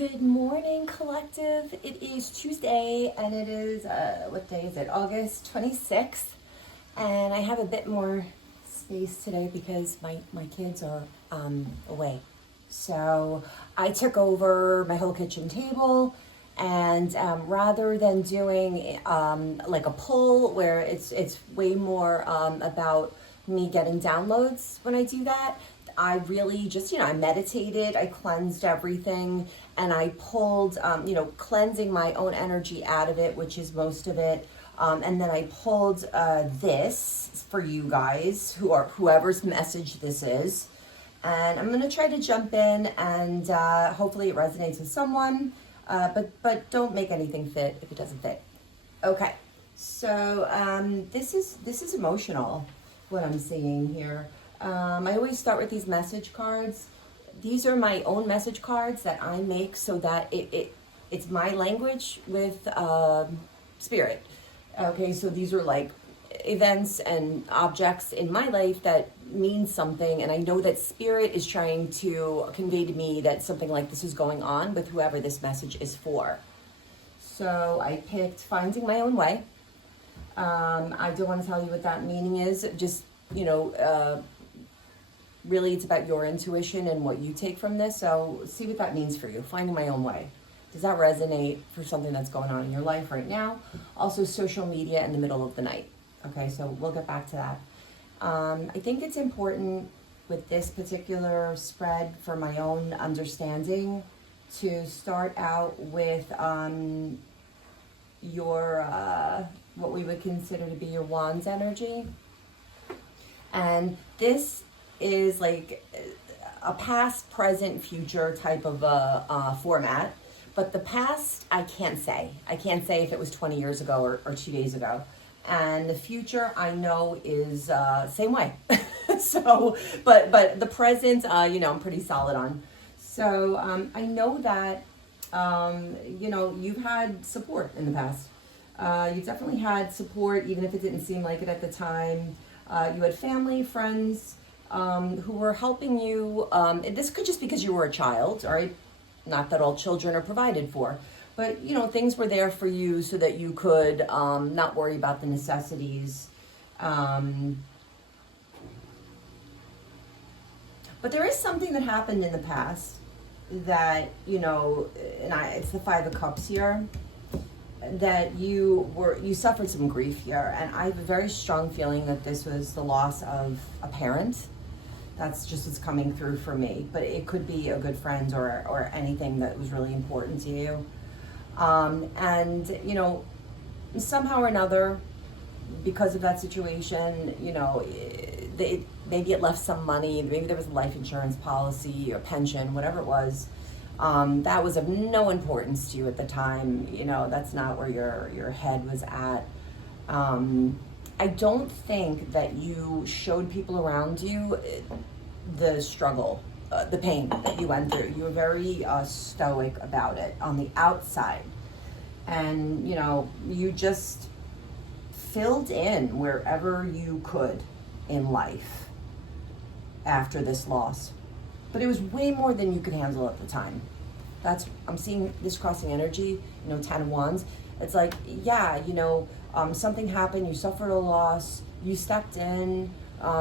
Good morning, collective. It is Tuesday and it is, what day is it? August 26th. And I have a bit more space today because my kids are away. So I took over my whole kitchen table, and rather than doing like a pull where it's way more about me getting downloads when I do that, I really just, I meditated, I cleansed everything, and I pulled, cleansing my own energy out of it, which is most of it. And then I pulled this for you guys, whoever's message this is. And I'm going to try to jump in, and hopefully it resonates with someone, but don't make anything fit if it doesn't fit. Okay, so this is emotional, what I'm seeing here. I always start with these message cards. These are my own message cards that I make so that it's my language with spirit. Okay, so these are like events and objects in my life that mean something, and I know that spirit is trying to convey to me that something like this is going on with whoever this message is for. So I picked Finding My Own Way. I don't want to tell you what that meaning is, just, really it's about your intuition and what you take from this. So see what that means for you. Finding my own way. Does that resonate for something that's going on in your life right now? Also, social media in the middle of the night. Okay, so we'll get back to that. I think it's important with this particular spread for my own understanding to start out with your, what we would consider to be your wands energy. And this is like a past, present, future type of a format. But the past, I can't say. I can't say if it was 20 years ago or 2 days ago. And the future, I know, is same way. So, but the present, I'm pretty solid on. So I know that, you've had support in the past. You've definitely had support, even if it didn't seem like it at the time. You had family, friends, who were helping you. This could just because you were a child, all right? Not that all children are provided for, but things were there for you so that you could not worry about the necessities. But there is something that happened in the past that, it's the Five of Cups here, that you suffered some grief here, and I have a very strong feeling that this was the loss of a parent. That's just what's coming through for me, but it could be a good friend or anything that was really important to you. And somehow or another, because of that situation, maybe it left some money, maybe there was a life insurance policy or pension, whatever it was. That was of no importance to you at the time. That's not where your head was at. I don't think that you showed people around you the struggle, the pain that you went through. You were very stoic about it on the outside. And, you just filled in wherever you could in life after this loss. But it was way more than you could handle at the time. I'm seeing this crossing energy, Ten of Wands. It's like, something happened, you suffered a loss, you stepped in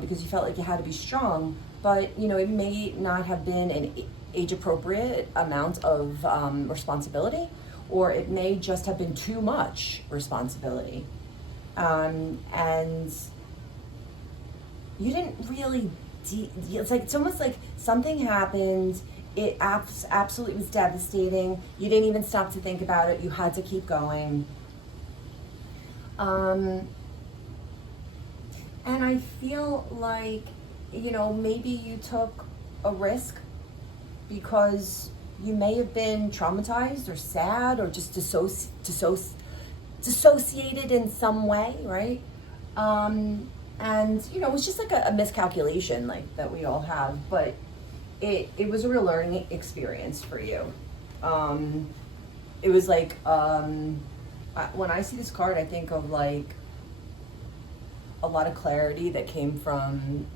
because you felt like you had to be strong, but, it may not have been an age-appropriate amount of responsibility, or it may just have been too much responsibility. And you didn't really, it's almost like something happened. It absolutely was devastating. You didn't even stop to think about it. You had to keep going. And I feel like, maybe you took a risk because you may have been traumatized or sad or just dissociated in some way, right? And, it was just like a miscalculation like that we all have, but it was a real learning experience for you. It was like, when I see this card, I think of like a lot of clarity that came from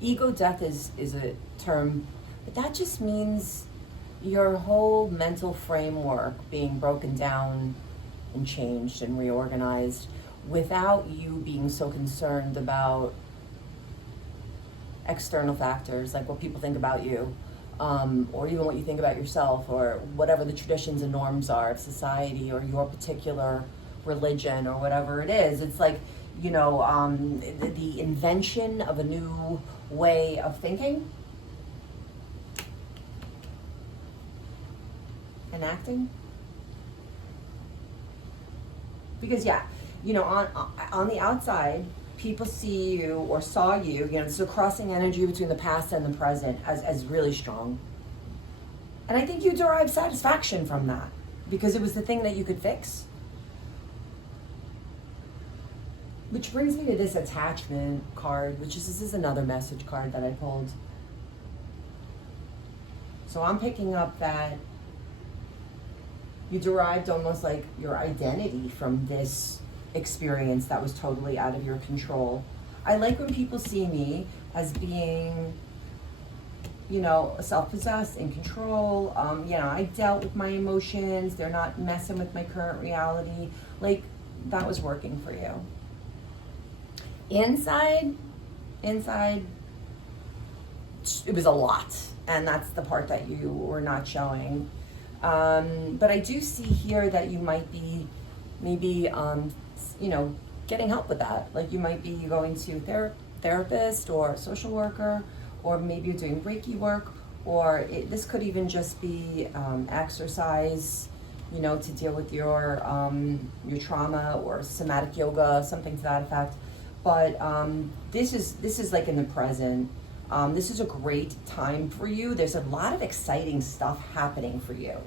ego. Death is a term, but that just means your whole mental framework being broken down and changed and reorganized without you being so concerned about external factors like what people think about you, or even what you think about yourself, or whatever the traditions and norms are of society or your particular religion or whatever it is. It's like, the invention of a new way of thinking and acting. Because on the outside, people see you or saw you, it's a crossing energy between the past and the present as really strong. And I think you derive satisfaction from that because it was the thing that you could fix. Which brings me to this attachment card, this is another message card that I pulled. So I'm picking up that you derived almost like your identity from this experience that was totally out of your control. I like when people see me as being, self-possessed, in control. I dealt with my emotions. They're not messing with my current reality. Like, that was working for you. Inside, it was a lot. And that's the part that you were not showing. But I do see here that you might be maybe, getting help with that. Like, you might be going to therapist or social worker, or maybe you're doing Reiki work, or this could even just be exercise, to deal with your trauma, or somatic yoga, something to that effect. But this is like in the present. This is a great time for you. There's a lot of exciting stuff happening for you.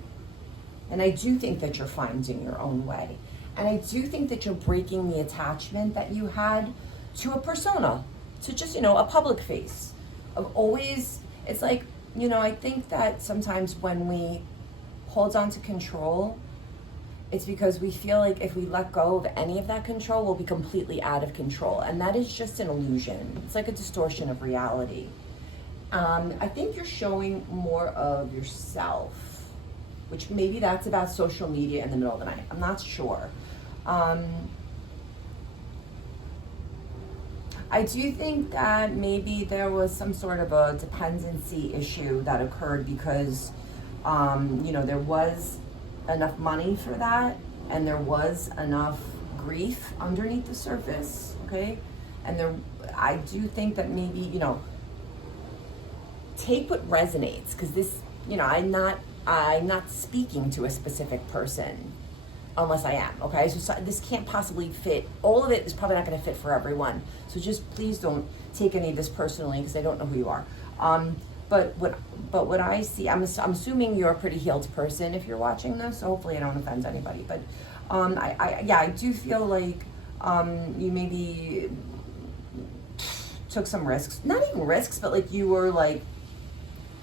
And I do think that you're finding your own way. And I do think that you're breaking the attachment that you had to a persona, to just, a public face. Of always, it's like, I think that sometimes when we hold on to control, it's because we feel like if we let go of any of that control, we'll be completely out of control. And that is just an illusion. It's like a distortion of reality. I think you're showing more of yourself, which maybe that's about social media in the middle of the night. I'm not sure. I do think that maybe there was some sort of a dependency issue that occurred because, there was enough money for that, and there was enough grief underneath the surface, okay? And I do think that maybe, take what resonates, because this, I'm not speaking to a specific person unless I am, okay? So this can't possibly fit. All of it is probably not going to fit for everyone. So just please don't take any of this personally, because I don't know who you are. But what I see, I'm assuming you're a pretty healed person if you're watching this. So hopefully I don't offend anybody. But I do feel like you maybe took some risks. Not even risks, but like you were like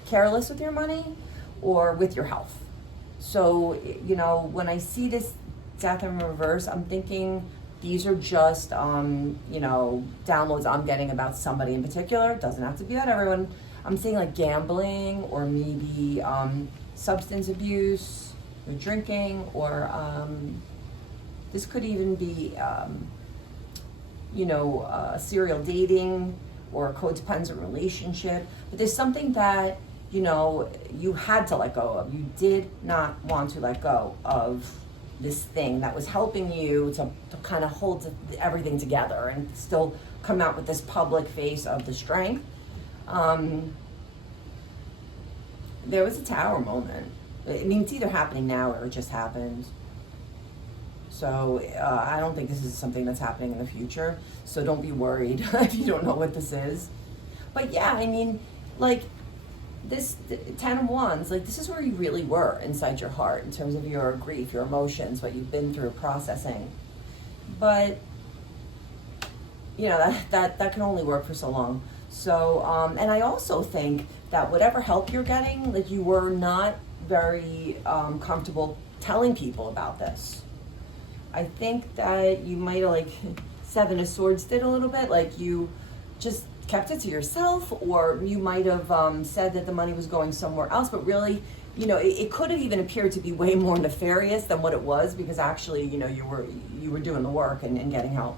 careless with your money or with your health. So, when I see this death in reverse, I'm thinking these are just, downloads I'm getting about somebody in particular. It doesn't have to be about everyone. I'm seeing like gambling, or maybe substance abuse, or drinking, or this could even be, serial dating or a codependent relationship. But there's something that, you had to let go of. You did not want to let go of this thing that was helping you to kind of hold everything together and still come out with this public face of the strength. There was a tower moment. I mean, it's either happening now or it just happened. So I don't think this is something that's happening in the future. So don't be worried if you don't know what this is. But yeah, I mean, like, this 10 of Wands, like, this is where you really were inside your heart in terms of your grief, your emotions, what you've been through processing. But that can only work for so long. So and I also think that whatever help you're getting, like, you were not very comfortable telling people about this. I think that you might have, like, Seven of Swords did a little bit, like you just kept it to yourself, or you might have said that the money was going somewhere else, but really, it could have even appeared to be way more nefarious than what it was, because actually, you were doing the work and getting help.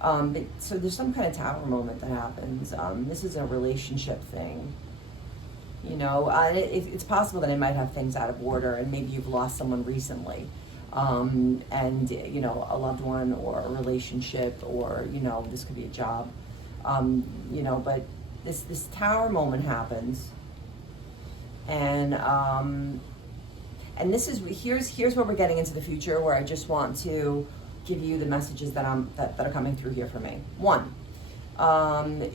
But so there's some kind of tower moment that happens. This is a relationship thing. It's possible that it might have things out of order, and maybe you've lost someone recently, and a loved one or a relationship, or this could be a job, but this tower moment happens, and this is here's where we're getting into the future, where I just want to give you the messages that are coming through here for me. One,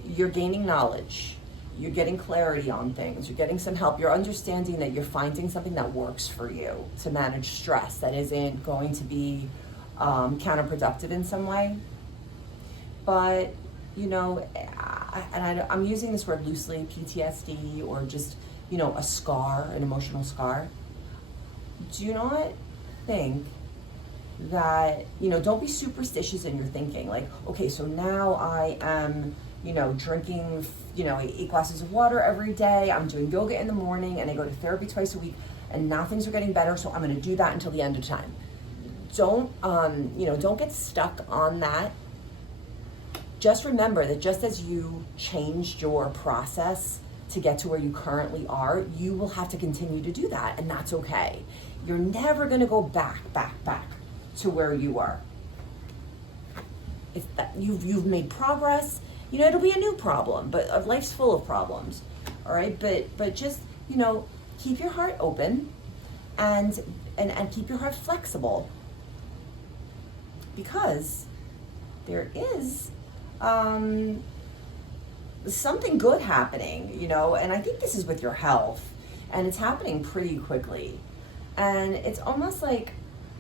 you're gaining knowledge. You're getting clarity on things. You're getting some help. You're understanding that you're finding something that works for you to manage stress, that isn't going to be counterproductive in some way. But, I'm using this word loosely, PTSD, or just, a scar, an emotional scar. Do not think that, don't be superstitious in your thinking. Like, okay, so now I am, drinking, 8 glasses of water every day. I'm doing yoga in the morning, and I go to therapy twice a week, and now things are getting better, so I'm going to do that until the end of time. Don't get stuck on that. Just remember that just as you changed your process to get to where you currently are, you will have to continue to do that, and that's okay. You're never going to go back to where you were. If you've made progress, it'll be a new problem, but life's full of problems, all right? But just, keep your heart open and keep your heart flexible, because there is something good happening, and I think this is with your health, and it's happening pretty quickly. And it's almost like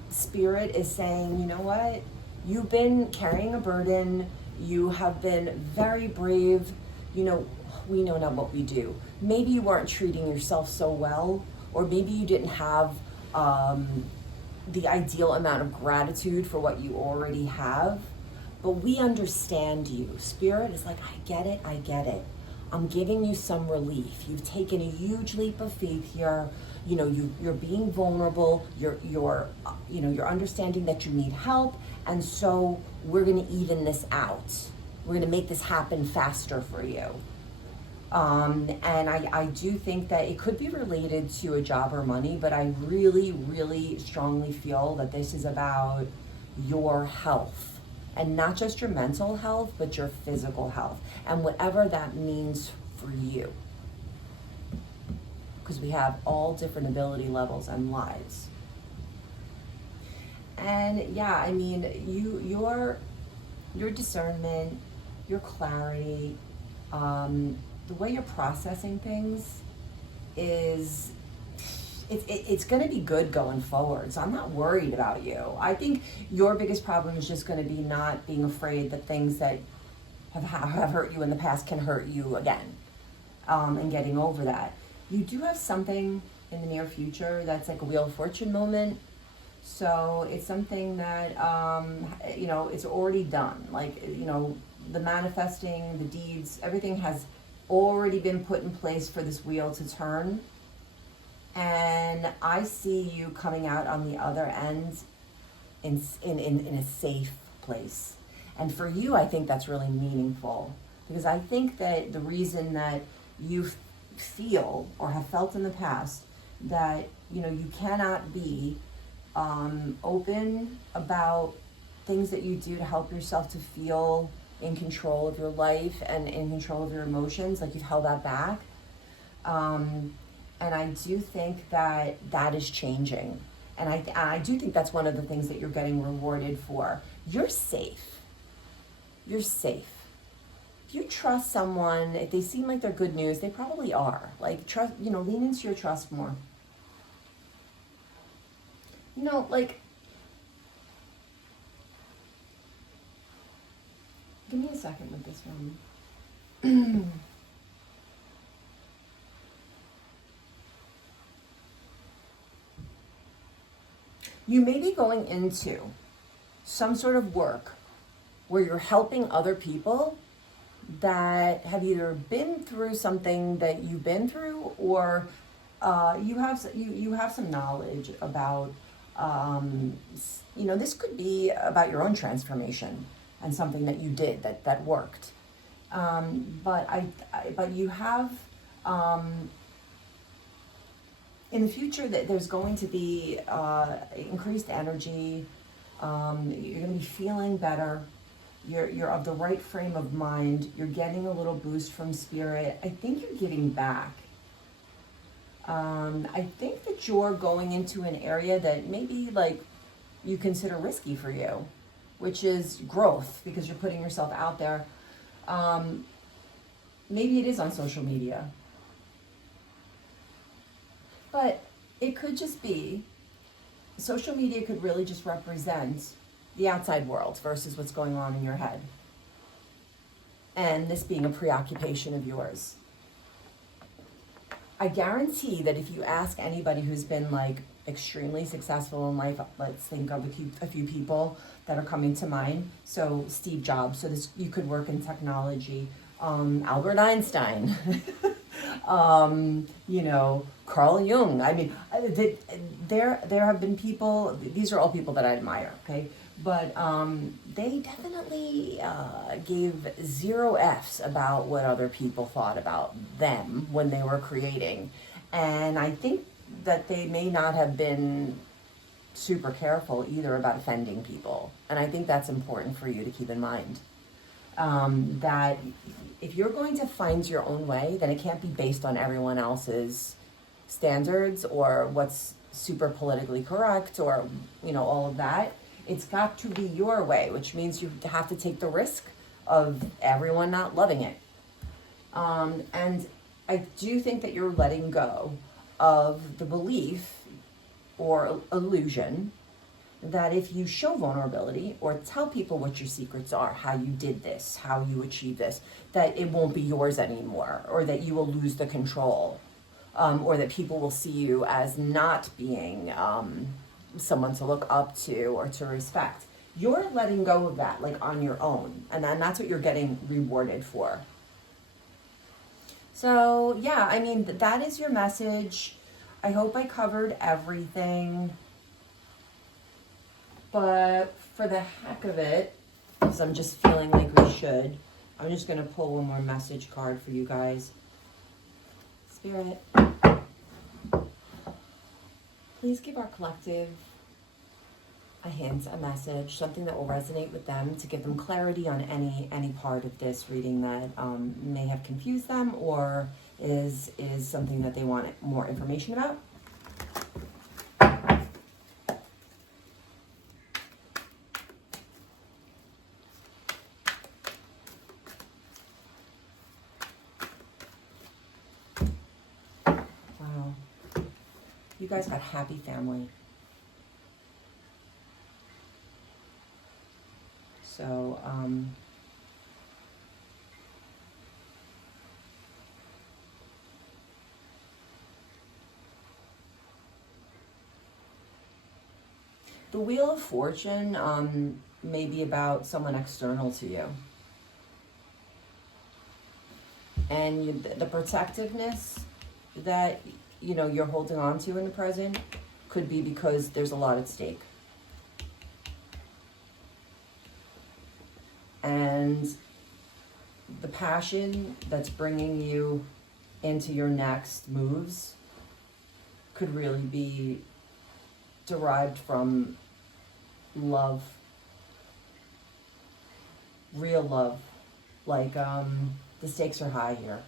Spirit is saying, you know what? You've been carrying a burden. You have been very brave. We know now what we do. Maybe you weren't treating yourself so well, or maybe you didn't have the ideal amount of gratitude for what you already have. But we understand you. Spirit is like, I get it. I'm giving you some relief. You've taken a huge leap of faith here. You're being vulnerable. You're understanding that you need help, and so we're going to even this out. We're going to make this happen faster for you. And I do think that it could be related to a job or money, but I really, really strongly feel that this is about your health, and not just your mental health, but your physical health, and whatever that means for you. Because we have all different ability levels and lives. And yeah, your discernment, your clarity, the way you're processing things is, it's going to be good going forward. So I'm not worried about you. I think your biggest problem is just going to be not being afraid that things that have hurt you in the past can hurt you again, and getting over that. You do have something in the near future that's like a Wheel of Fortune moment. So it's something that, it's already done. Like, the manifesting, the deeds, everything has already been put in place for this wheel to turn. And I see you coming out on the other end in a safe place. And for you, I think that's really meaningful, because I think that the reason that you feel or have felt in the past that, you cannot be open about things that you do to help yourself to feel in control of your life and in control of your emotions, like you've held that back. And I do think that is changing. And I do think that's one of the things that you're getting rewarded for. You're safe. You're safe. If you trust someone, if they seem like they're good news, they probably are. Like, trust, lean into your trust more. Give me a second with this one. You may be going into some sort of work where you're helping other people that have either been through something that you've been through, or you have some knowledge about, this could be about your own transformation and something that you did that worked. But you have, in the future, that there's going to be increased energy. You're going to be feeling better. You're of the right frame of mind. You're getting a little boost from spirit. I think you're giving back. I think that you're going into an area that maybe like you consider risky for you, which is growth, because you're putting yourself out there. Maybe it is on social media, but it could just be, social media could really just represent the outside world versus what's going on in your head. And this being a preoccupation of yours. I guarantee that if you ask anybody who's been like extremely successful in life, let's think of a few people that are coming to mind. So Steve Jobs, so this, you could work in technology. Albert Einstein, Carl Jung. I mean, there have been people, these are all people that I admire, okay? But they definitely gave 0 Fs about what other people thought about them when they were creating. And I think that they may not have been super careful either about offending people. And I think that's important for you to keep in mind. That if you're going to find your own way, then it can't be based on everyone else's standards or what's super politically correct or, all of that. It's got to be your way, which means you have to take the risk of everyone not loving it. And I do think that you're letting go of the belief or illusion that if you show vulnerability or tell people what your secrets are, how you did this, how you achieved this, that it won't be yours anymore, or that you will lose the control, or that people will see you as not being someone to look up to or to respect. You're letting go of that, like on your own, and that's what you're getting rewarded for. So yeah, I mean, that is your message. I hope I covered everything. But for the heck of it, because I'm just feeling like we should, I'm just going to pull one more message card for you guys. Spirit, please give our collective a hint, a message, something that will resonate with them, to give them clarity on any part of this reading that may have confused them or is something that they want more information about. You guys got happy family. So, the Wheel of Fortune may be about someone external to you. And the protectiveness that you're holding on to in the present could be because there's a lot at stake. And the passion that's bringing you into your next moves could really be derived from love, real love. Like, the stakes are high here.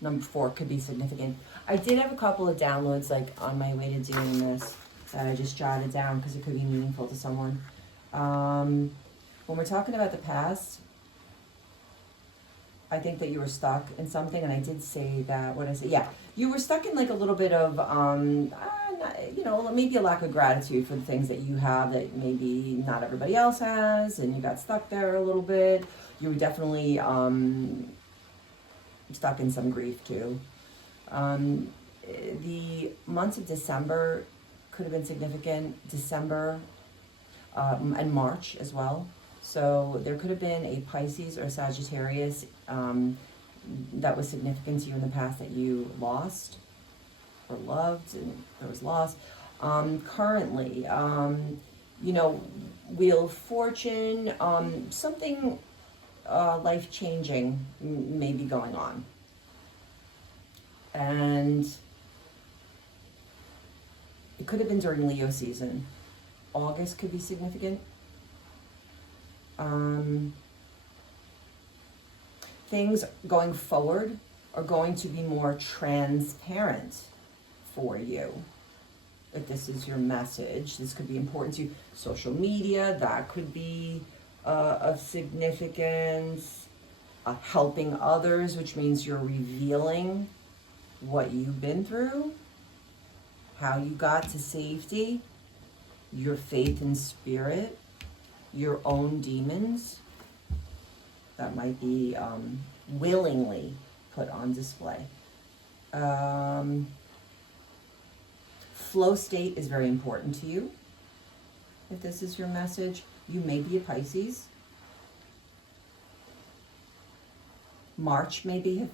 Number 4 could be significant. I did have a couple of downloads like on my way to doing this that I just jotted down because it could be meaningful to someone. When we're talking about the past, I think that you were stuck in something, and I did say that, you were stuck in like a little bit of, maybe a lack of gratitude for the things that you have that maybe not everybody else has, and you got stuck there a little bit. You were definitely stuck in some grief too. The months of December could have been significant. December and March as well. So there could have been a Pisces or Sagittarius that was significant to you in the past that you lost or loved, and there was loss. Currently, you know, Wheel of Fortune, something life-changing may be going on. And it could have been during Leo season. August could be significant. Things going forward are going to be more transparent for you. If this is your message, this could be important to you. Social media, that could be of significance. Helping others, which means you're revealing what you've been through, how you got to safety, your faith and spirit, your own demons that might be willingly put on display. Flow state is very important to you. If this is your message, you may be a Pisces. March, maybe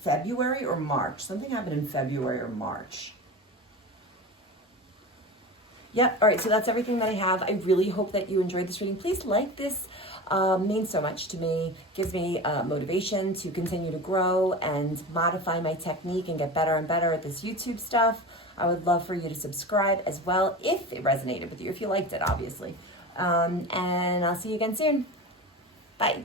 February or March. Something happened in February or March. Yeah, all right, so that's everything that I have. I really hope that you enjoyed this reading. Please like this. Means so much to me. Gives me motivation to continue to grow and modify my technique and get better and better at this YouTube stuff. I would love for you to subscribe as well if it resonated with you, if you liked it, obviously. And I'll see you again soon. Bye.